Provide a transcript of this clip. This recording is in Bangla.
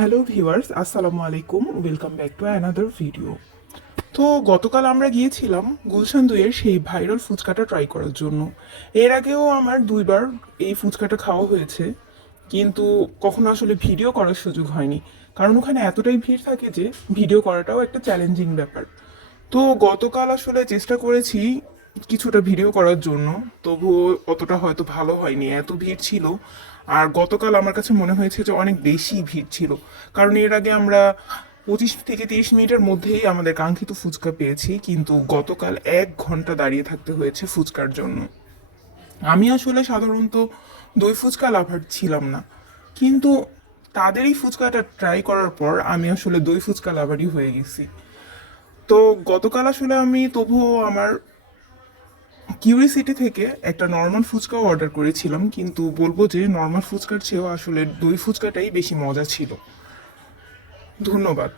হ্যালো ভিউয়ার্স, আসসালামু আলাইকুম। Welcome back to another video. তো গতকাল আমরা গিয়েছিলাম গুলশান 2-এর সেই ভাইরাল ফুচকাটা ট্রাই করার জন্য। এর আগেও আমার দুইবার এই ফুচকাটা খাওয়া হয়েছে, কিন্তু কখনো আসলে ভিডিও করার সুযোগ হয়নি, কারণ ওখানে এতটাই ভিড় থাকে যে ভিডিও করাটাও একটা চ্যালেঞ্জিং ব্যাপার। তো গতকাল আসলে চেষ্টা করেছি কিছুটা ভিডিও করার জন্য, তবুও অতটা হয়তো ভালো হয়নি, এত ভিড় ছিল। আর গতকাল আমার কাছে মনে হয়েছে যে অনেক বেশি ভিড় ছিল, কারণ এর আগে আমরা 25 থেকে 30 মিনিটের মধ্যেই আমাদের কাঙ্ক্ষিত ফুচকা পেয়েছি, কিন্তু গতকাল 1 ঘন্টা দাঁড়িয়ে থাকতে হয়েছে ফুচকার জন্য। আমি আসলে সাধারণত দই ফুচকা লাভার ছিলাম না, কিন্তু তাদের এই ফুচকাটা ট্রাই করার পর আমি আসলে দই ফুচকা লাভারই হয়ে গেছি। তো গতকাল আসলে আমি তবুও আমার কিউরিসিটি থেকে একটা নর্মাল ফুচকাও অর্ডার করেছিলাম, কিন্তু বলবো যে নর্মাল ফুচকার চেয়েও আসলে দই ফুচকাটাই বেশি মজা ছিল। ধন্যবাদ।